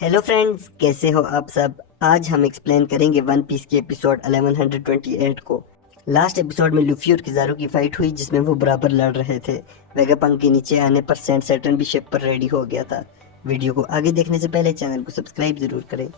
Hello friends, कैसे हो आप सब। आज हम एक्सप्लेन करेंगे वन पीस के एपिसोड 1128 को। लास्ट एपिसोड में लूफी और किजारू की फाइट हुई जिसमें वो बराबर लड़ रहे थे। वेगापंक के नीचे आने पर सेंट सैटर्न भी शिप पर रेडी हो गया था। वीडियो को आगे देखने से पहले चैनल को सब्सक्राइब जरूर करें।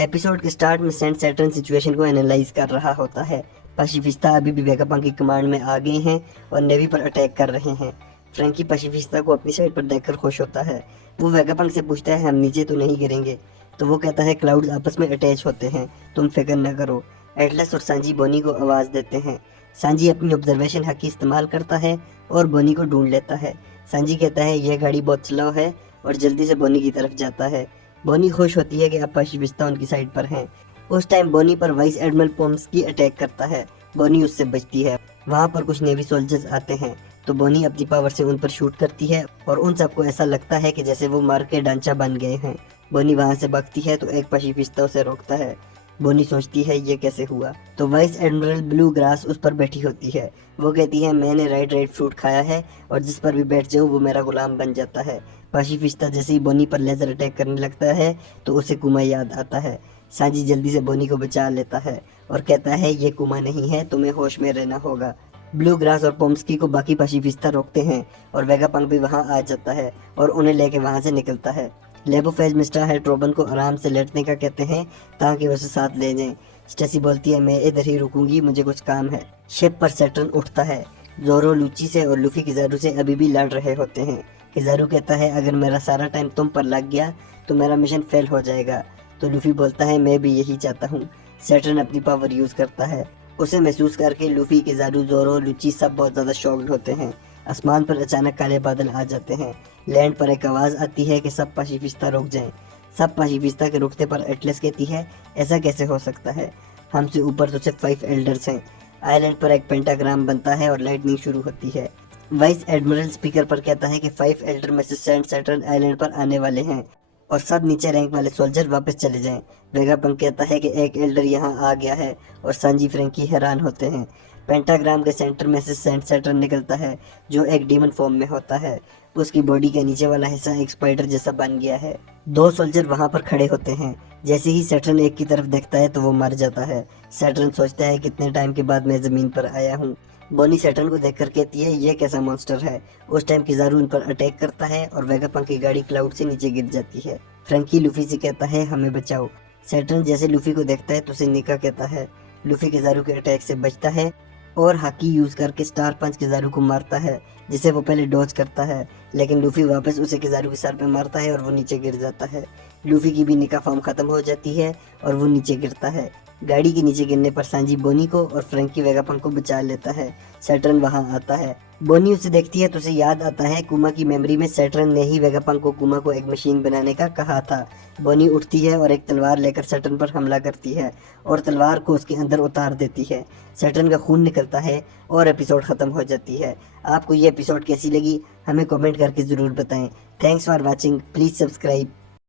एपिसोड के स्टार्ट में सेंट सैटर्न सिचुएशन को एनालाइज कर रहा होता है। पासिफिस्ता अभी भी वेगापंक की कमांड में आ गए हैं और नेवी पर अटैक कर रहे हैं। फ्रैंकी पासिफिस्ता को अपनी साइड पर देखकर खुश होता है। वो वेगापंक से पूछता है हम नीचे तो नहीं गिरेंगे। तो वो कहता है क्लाउड्स आपस में अटैच होते हैं, तुम फिक्र न करो। एटलस और सांजी बोनी को आवाज़ देते हैं। सांजी अपनी ऑब्जर्वेशन हक की इस्तेमाल करता है और बोनी को ढूंढ लेता है। सांजी कहता है यह गाड़ी बहुत स्लो है और जल्दी से बोनी की तरफ जाता है। बोनी खुश होती है कि अब पासिफिस्ता उनकी साइड पर हैं। उस टाइम बोनी पर वाइस एडमिरल पोम्स्की अटैक करता है। बोनी उससे बचती है। वहाँ पर कुछ नेवी सोल्जर्स आते हैं तो बोनी अपनी पावर से उन पर शूट करती है और उन सबको ऐसा लगता है कि जैसे वो मर के ढांचा बन गए हैं। बोनी वहाँ से भागती है तो एक पासिफिस्ता उसे रोकता है। बोनी सोचती है ये कैसे हुआ, तो वाइस एडमिरल ब्लू ग्रास उस पर बैठी होती है। वो कहती है मैंने राइट फ्रूट खाया है और जिस पर भी बैठ जाऊँ वो मेरा गुलाम बन जाता है। पासिफिस्ता जैसे ही बोनी पर लेजर अटैक करने लगता है तो उसे कुमा याद आता है। सांजी जल्दी से बोनी को बचा लेता है और कहता है ये कुमा नहीं है, तुम्हें होश में रहना होगा। ब्लू ग्रास और पोम्स्की को बाकी पासिफिस्ता रोकते हैं और वेगापंक भी वहां आ जाता है और उन्हें लेके वहां से निकलता है। लेबोफेज मिस्टर हेट्रोबन को आराम से लेटने का कहते हैं ताकि उसे साथ ले जाएं। स्टेसी बोलती है मैं इधर ही रुकूंगी, मुझे कुछ काम है। शिप पर सैटर्न उठता है। जोरो लूची से और लूफी किजारू से अभी भी लड़ रहे होते हैं। किजारू कहता है अगर मेरा सारा टाइम तुम पर लग गया तो मेरा मिशन फेल हो जाएगा। तो लूफी बोलता है मैं भी यही चाहता हूँ। सैटर्न अपनी पावर यूज करता है। उसे महसूस करके लूफी, किजारू, जोरो, लूची सब बहुत ज्यादा शॉक्ड होते हैं। आसमान पर अचानक काले बादल आ जाते हैं। लैंड पर एक आवाज आती है कि सब पासिफिस्ता रुक जाएं। सब पासिफिस्ता के रुकने पर एटलस कहती है ऐसा कैसे हो सकता है, हमसे ऊपर तो सिर्फ 5 एल्डर्स हैं। आइलैंड पर एक पेंटाग्राम बनता है और लाइटनिंग शुरू होती है। वाइस एडमिरल स्पीकर पर कहता है कि 5 एल्डर में से सेंट सैटर्न आइलैंड पर आने वाले हैं और सब नीचे रैंक वाले सोल्जर वापस चले जाएं। वेगापंक कहता है कि एक एल्डर यहाँ आ गया है और सांजी फ्रैंकी हैरान होते हैं। पेंटाग्राम के सेंटर में से सेंट सैटर्न निकलता है जो एक डीमन फॉर्म में होता है। उसकी बॉडी का नीचे वाला हिस्सा एक स्पाइडर जैसा बन गया है। 2 सोल्जर वहां पर खड़े होते हैं। जैसे ही सैटर्न एक की तरफ देखता है तो वो मर जाता है। सैटर्न सोचता है कितने टाइम के बाद मैं जमीन पर आया हूँ। बोनी सैटर्न को देखकर कहती है ये कैसा मॉन्स्टर है। उस टाइम किजारू उन पर अटैक करता है और वेगापंक की गाड़ी क्लाउड से नीचे गिर जाती है। फ्रैंकी लूफी से कहता है हमें बचाओ। सैटर्न जैसे लूफी को देखता है तो उसे निका कहता है। लूफी किजारू के अटैक से बचता है और हाकी यूज करके स्टार पंच किजारू को मारता है, जिसे वो पहले डॉज करता है। लेकिन लूफी वापस उसे किजारू के सर पे मारता है और वो नीचे गिर जाता है। लूफी की भी निका फॉर्म खत्म हो जाती है और वो नीचे गिरता है। गाड़ी के नीचे गिरने पर सांजी बोनी को और फ्रैंकी वेगापंक को बचा लेता है। सैटर्न वहां आता है। बोनी उसे देखती है तो उसे याद आता है कुमा की मेमोरी में सैटर्न ने ही वेगापंक को कुमा को एक मशीन बनाने का कहा था। बोनी उठती है और एक तलवार लेकर सैटर्न पर हमला करती है और तलवार को उसके अंदर उतार देती है। सैटर्न का खून निकलता है और एपिसोड खत्म हो जाती है। आपको ये एपिसोड कैसी लगी हमें कमेंट करके ज़रूर बताएं। Thanks for watching, please subscribe.